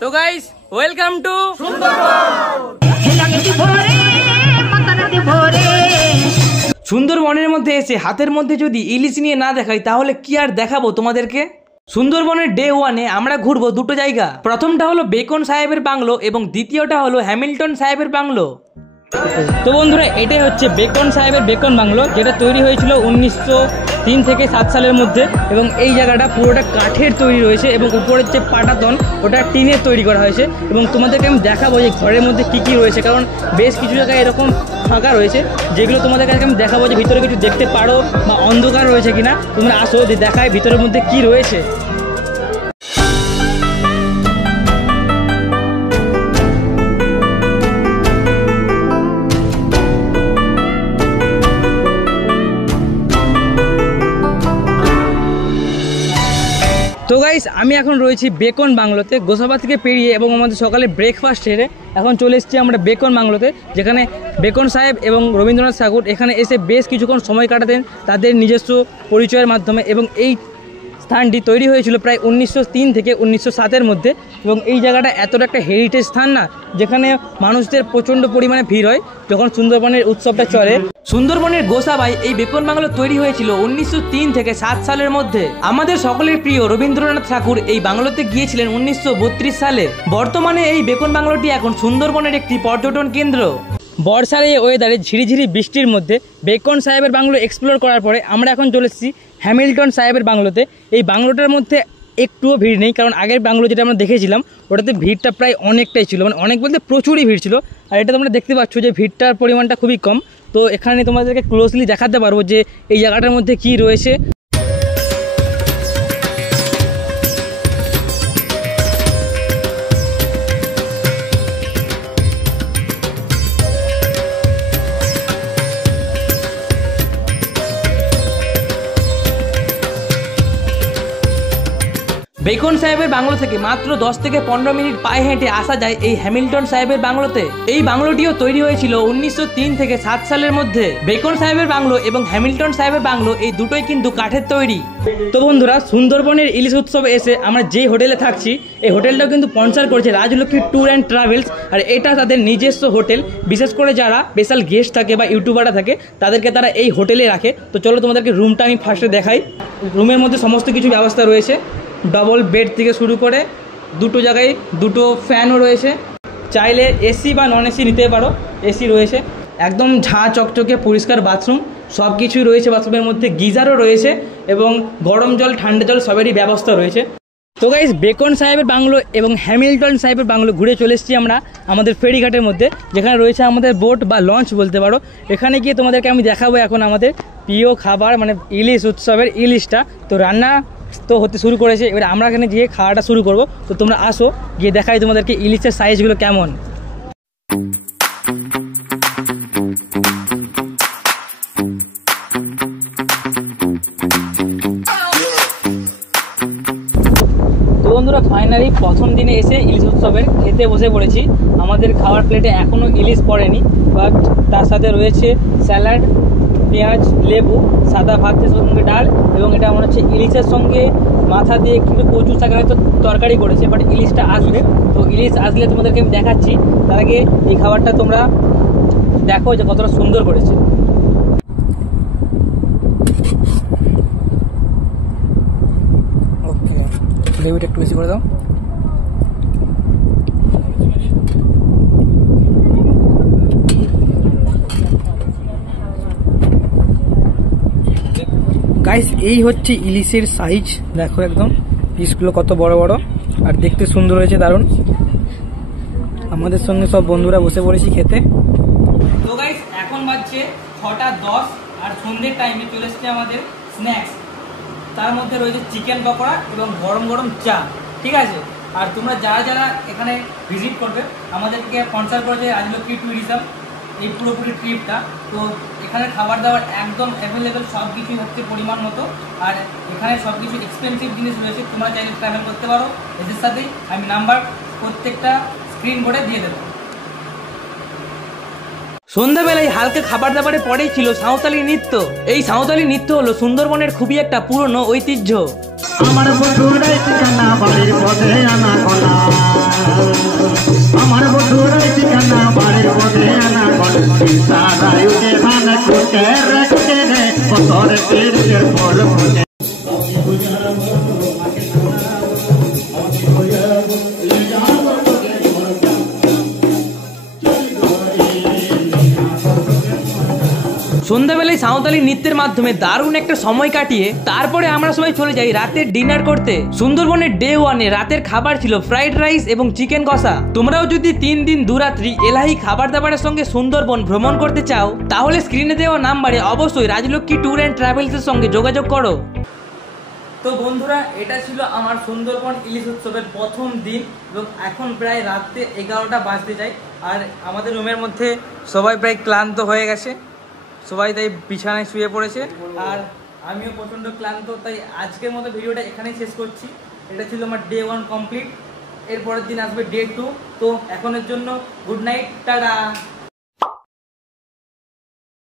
তো guys welcome to সুন্দরবনের মধ্যে এসে হাতের মধ্যে যদি ইলিশ নিয়ে না দেখাই তাহলে কি আর দেখাবো তোমাদেরকে। সুন্দরবনের ডে ওয়ানে আমরা ঘুরবো দুটো জায়গা। প্রথমটা হলো বেকন সাহেবের বাংলো এবং দ্বিতীয়টা হলো হ্যামিল্টন সাহেবের বাংলো। তো বন্ধুরা এটাই হচ্ছে বেকন সাহেবের বেকন বাংলো, যেটা তৈরি হয়েছিল 1903 থেকে 7 সালের মধ্যে এবং এই জায়গাটা পুরোটা কাঠের তৈরি রয়েছে এবং উপরের যে পাটাতন ওটা টিনের তৈরি করা হয়েছে। এবং তোমাদেরকে আমি দেখাবো যে ঘরের মধ্যে কি কি রয়েছে, কারণ বেশ কিছু জায়গায় এরকম ফাঁকা রয়েছে যেগুলো তোমাদের কাছে আমি দেখাবো যে ভিতরে কিছু দেখতে পারো বা অন্ধকার রয়েছে কিনা। তোমরা আসো যে দেখায় ভিতরের মধ্যে কি রয়েছে। তো গাইস আমি এখন রয়েছি বেকন বাংলোতে, গোসাবা থেকে পেরিয়ে এবং আমাদের সকালে ব্রেকফাস্ট সেরে এখন চলে এসেছি আমরা বেকন বাংলোতে, যেখানে বেকন সাহেব এবং রবীন্দ্রনাথ ঠাকুর এখানে এসে বেশ কিছুক্ষণ সময় কাটাতেন তাদের নিজস্ব পরিচয়ের মাধ্যমে। এবং এই স্থানটি তৈরি হয়েছিল প্রায় 1903 থেকে 1907-এর মধ্যে এবং এই জায়গাটা এতটা একটা হেরিটেজ স্থান না, যেখানে মানুষদের প্রচণ্ড পরিমাণে ভিড় হয় যখন সুন্দরবনের উৎসবটা চলে। সুন্দরবনের গোসাবায় এই বেকন বাংলো তৈরি হয়েছিল 1903 থেকে 7 সালের মধ্যে। আমাদের সকলের প্রিয় রবীন্দ্রনাথ ঠাকুর এই বাংলোতে গিয়েছিলেন 1932 সালে। বর্তমানে এই বেকন বাংলোটি এখন সুন্দরবনের একটি পর্যটন কেন্দ্র। বর্ষার এই ওয়েদারে ঝিরিঝিরি বৃষ্টির মধ্যে বেকন সাহেবের বাংলো এক্সপ্লোর করার পরে আমরা এখন চলে এসেছি হ্যামিল্টন সাহেবের বাংলোতে। এই বাংলোটার মধ্যে একটুও ভিড় নেই, কারণ আগের বাংলো যেটা আমরা দেখেছিলাম ওটাতে ভিড়টা প্রায় অনেকটাই ছিল, মানে অনেক বলতে প্রচুরই ভিড় ছিল। আর এটা তোমরা দেখতে পাচ্ছ যে ভিড়টার পরিমাণটা খুবই কম। তো এখানে তোমাদেরকে ক্লোজলি দেখাতে পারবো যে এই জায়গাটার মধ্যে কি রয়েছে। বেকন সাহেবের বাংলো থেকে মাত্র 10 থেকে 15 মিনিট পায়ে হেঁটে আসা যায় এই হ্যামিল্টন সাহেবের বাংলোতে। এই বাংলোটিও তৈরি হয়েছিল 1903 থেকে 7 সালের মধ্যে। বেকন সাহেবের বাংলো এবং হ্যামিল্টন সাহেবের বাংলো এই দুটোই কিন্তু কাঠের তৈরি। তো বন্ধুরা সুন্দরবনের ইলিশ উৎসবে এসে আমরা যেই হোটেলে থাকছি এই হোটেলটাও কিন্তু স্পন্সর করেছে রাজলক্ষ্মী ট্যুর অ্যান্ড ট্রাভেলস। আর এটা তাদের নিজস্ব হোটেল, বিশেষ করে যারা স্পেশাল গেস্ট থাকে বা ইউটিউবাররা থাকে তাদেরকে তারা এই হোটেলে রাখে। তো চলো তোমাদেরকে রুমটা আমি ফার্স্টে দেখাই। রুমের মধ্যে সমস্ত কিছু ব্যবস্থা রয়েছে, ডবল বেড থেকে শুরু করে দুটো জায়গায় দুটো ফ্যানও রয়েছে। চাইলে এসি বা নন এসি নিতে পারো, এসি রয়েছে। একদম ঝাঁ চকচকে পরিষ্কার বাথরুম, সব কিছুই রয়েছে বাথরুমের মধ্যে। গিজারও রয়েছে এবং গরম জল ঠান্ডা জল সবেরই ব্যবস্থা রয়েছে। তো গাইস বেকন সাহেবের বাংলো এবং হ্যামিল্টন সাহেবের বাংলো ঘুরে চলে এসেছি আমরা আমাদের ফেরিঘাটের মধ্যে, যেখানে রয়েছে আমাদের বোট বা লঞ্চ বলতে পারো। এখানে গিয়ে তোমাদেরকে আমি দেখাবো এখন আমাদের প্রিয় খাবার মানে ইলিশ উৎসবের ইলিশটা। তো রান্না তো হতে শুরু করেছে, এবার আমরা এখানে গিয়ে খাওয়াটা শুরু করব। তো তোমরা আসো গিয়ে দেখাই তোমাদেরকে ইলিশের সাইজগুলো কেমন। তো বন্ধুরা ফাইনালি প্রথম দিনে এসে ইলিশ উৎসবের খেতে বসে পড়েছি। আমাদের খাওয়ার প্লেটে এখনও ইলিশ পড়েনি, বাট তার সাথে রয়েছে স্যালাড, পেঁয়াজ, লেবু, সাদা ভাতের সঙ্গে ডাল এবং এটা মনে হচ্ছে ইলিশের সঙ্গে মাথা দিয়ে কিন্তু কচু শাকের হয়তো তরকারি করেছে। বাট ইলিশটা আসবে, তো ইলিশ আসলে তোমাদেরকে আমি দেখাচ্ছি। তার আগে এই খাবারটা তোমরা দেখো যে কতটা সুন্দর করেছে। ওকে, লেবুটা একটু বেশি করে দাও। গাইস এই হচ্ছে ইলিশের সাইজ, দেখো একদম পিসগুলো কত বড় বড় আর দেখতে সুন্দর হয়েছে দারুণ। আমাদের সঙ্গে সব বন্ধুরা বসে পড়েছি খেতে। তো গাইস এখন বাজছে 6:10 আর সন্ধ্যের টাইমে চলে এসছে আমাদের স্ন্যাক্স। তার মধ্যে রয়েছে চিকেন পকোড়া এবং গরম গরম চা, ঠিক আছে। আর তোমরা যারা যারা এখানে ভিজিট করবে আমাদেরকে স্পন্সর করেছে রাজলক্ষ্মী ট্যুরিজম এই পুরোপুরি ট্রিপটা। তো এখানে খাবার দাবার একদম অ্যাভেলেবেল, সব কিছুই হচ্ছে পরিমাণ মতো। আর এখানে সব কিছু এক্সপেন্সিভ জিনিস রয়েছে, তোমরা চাইলে ট্রাভেল করতে পারো। এদের সাথেই আমি নাম্বার প্রত্যেকটা স্ক্রিন বোর্ডে দিয়ে দেবো। সন্ধ্যাবেলায় হালকা খাবার দাবারে পরেই ছিল সাঁওতালি নৃত্য। এই সাঁওতালি নৃত্য হলো সুন্দরবনের খুবই একটা পুরনো ঐতিহ্য। আমার সন্ধ্যাবেলায় সাঁওতালি নৃত্যের মাধ্যমে দারুণ একটা সময় কাটিয়ে তারপরে আমরা সবাই চলে যাই রাতের ডিনার করতে। সুন্দরবনের ডে 1-এ রাতের খাবার ছিল ফ্রাইড রাইস এবং চিকেন কষা। তোমরাও যদি 3 দিন 2 রাত্রি এলাহি খাবার দাবারের সঙ্গে সুন্দরবন ভ্রমণ করতে চাও তাহলে স্ক্রিনে দেওয়া নাম্বারে অবশ্যই রাজলক্ষ্মী ট্যুর অ্যান্ড ট্রাভেলসের সঙ্গে যোগাযোগ করো। তো বন্ধুরা, এটা ছিল আমার সুন্দরবন ইলিশ উৎসবের প্রথম দিন এবং এখন প্রায় রাত্রে 11টা বাজতে যায়। আর আমাদের রুমের মধ্যে সবাই প্রায় ক্লান্ত হয়ে গেছে, সবাই তাই বিছানায় শুয়ে পড়েছে আর আমিও প্রচণ্ড ক্লান্ত। তাই আজকের মতো ভিডিওটা এখানেই শেষ করছি। এটা ছিল আমার ডে 1 কমপ্লিট। এরপরের দিন আসবে ডে 2। তো এখনের জন্য গুড নাইট, টাটা।